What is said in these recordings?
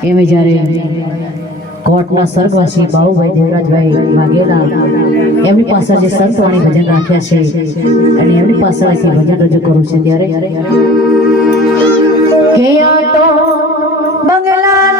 એમે જ્યારે કોટના સ્વર્ગવાસી બાહુભાઈ દેવરાજભાઈ વાઘેલા એમની પાસે જે સંતવાણી ભજન રાખ્યા છે અને એમની પાસે ભજન રજૂ કરું છે ત્યારે કે આ તો બંગલાનો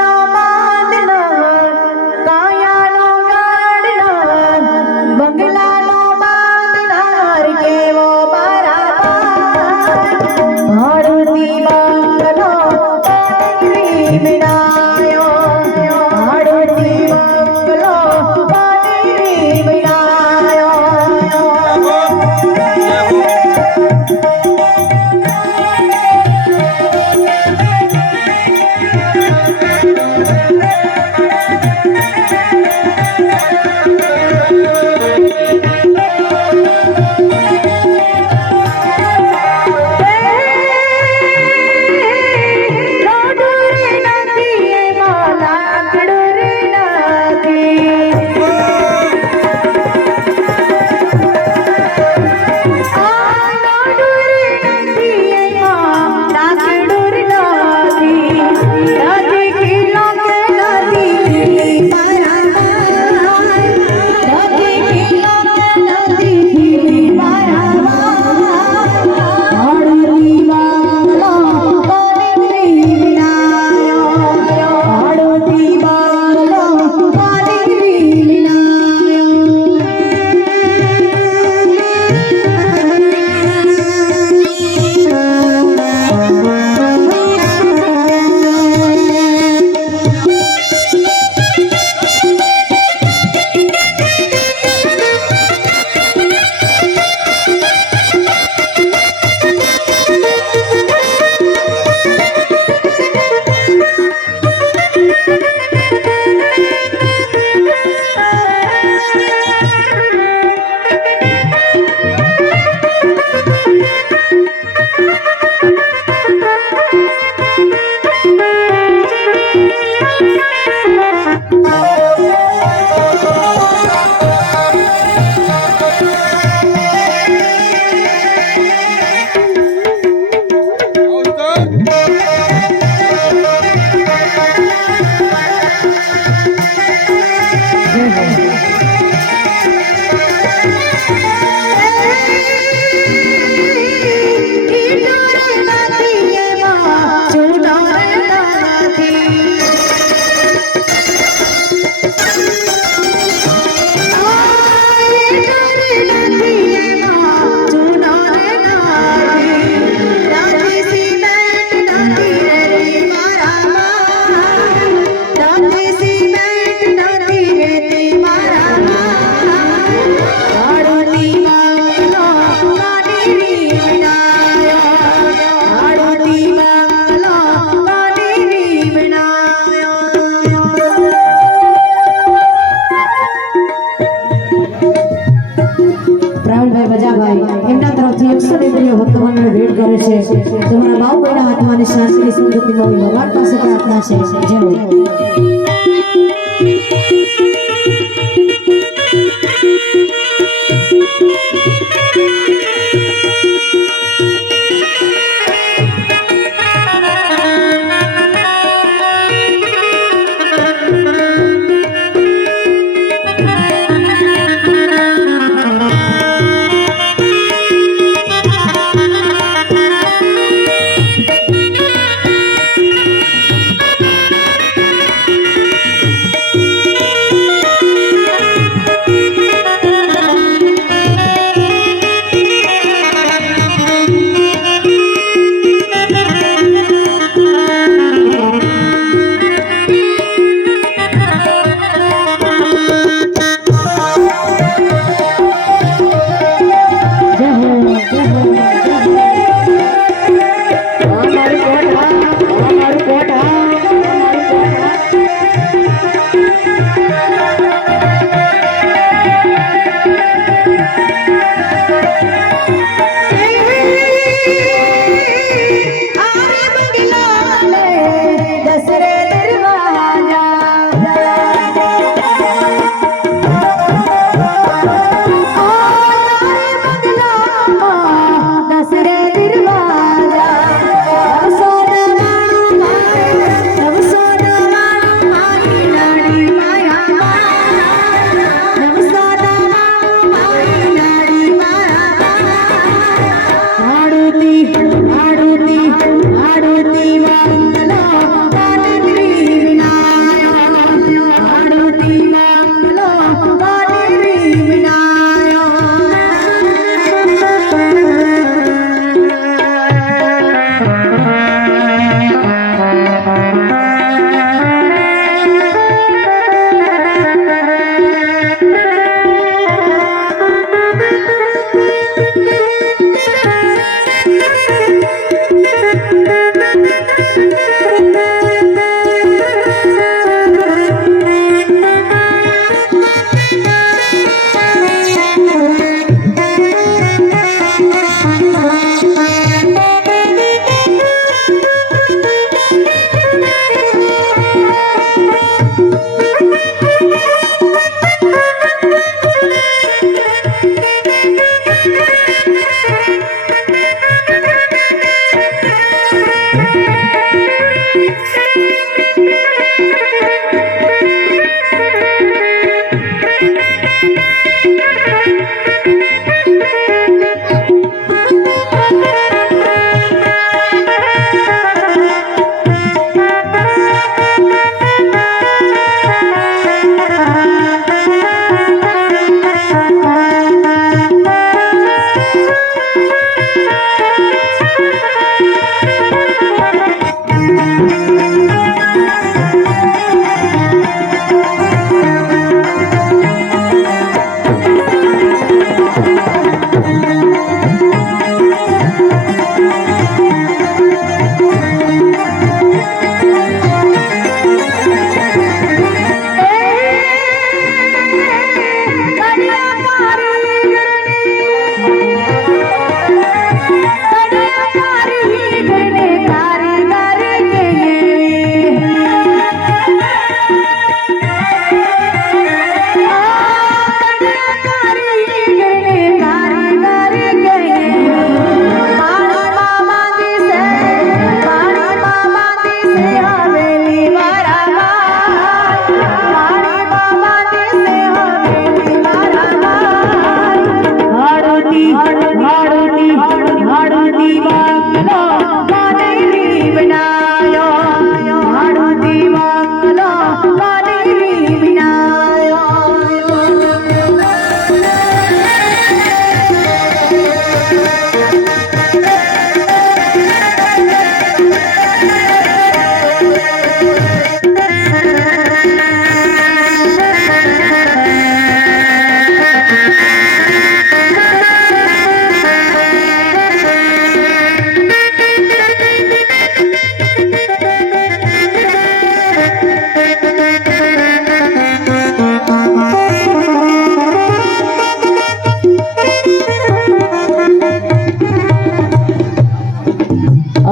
કરે છે તમારા બાહુબળના આત્માની શાંતિની સમૃદ્ધિમાં ભગવાન પાસે પ્રાર્થના છે. જય.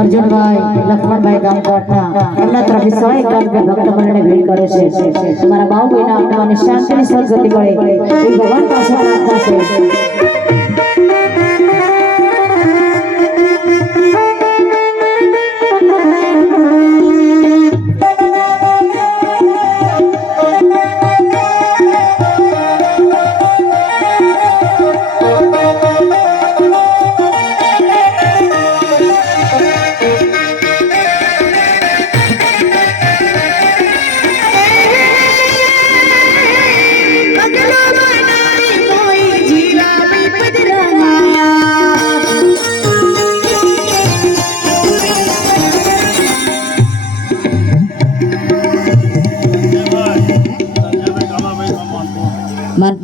અર્જુનભાઈ, લક્ષ્મણભાઈ ગામકોટના એમના તરફથી સો એકાવન ભક્ત મંડળને ભેટ કરે છે. તમારા બાહુ બહેના આત્માને શાંતિની સદગતિ મળે. એ ભગવાન પાસે પ્રાર્થના છે.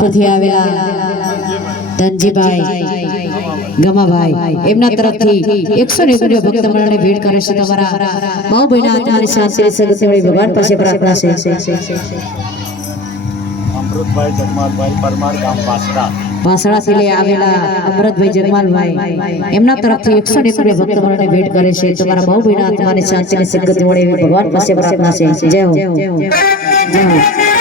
માનપુરથી આવેલા ધનજીભાઈ ગમાભાઈ એમના તરફથી એકસો ને એકસો ભક્ત મંડળને ભેટ કરે છે તમારા બહુ બહેના આત્માની શાંતિ સદગતિ મળી ભગવાન પાસે પ્રાર્થના છે. અમૃતભાઈ જગમાલભાઈ પરમાર ગામ પાસડા પાસડાથી લઈ આવેલા અમૃતભાઈ જગમાલભાઈ એમના તરફથી એકસો ને એકસો ભક્ત મંડળને ભેટ કરે છે. તમારા બહુ બહેના આત્માની સદગતિ મળે એવી ભગવાન પાસે પ્રાર્થના છે. જય હો. જય હો.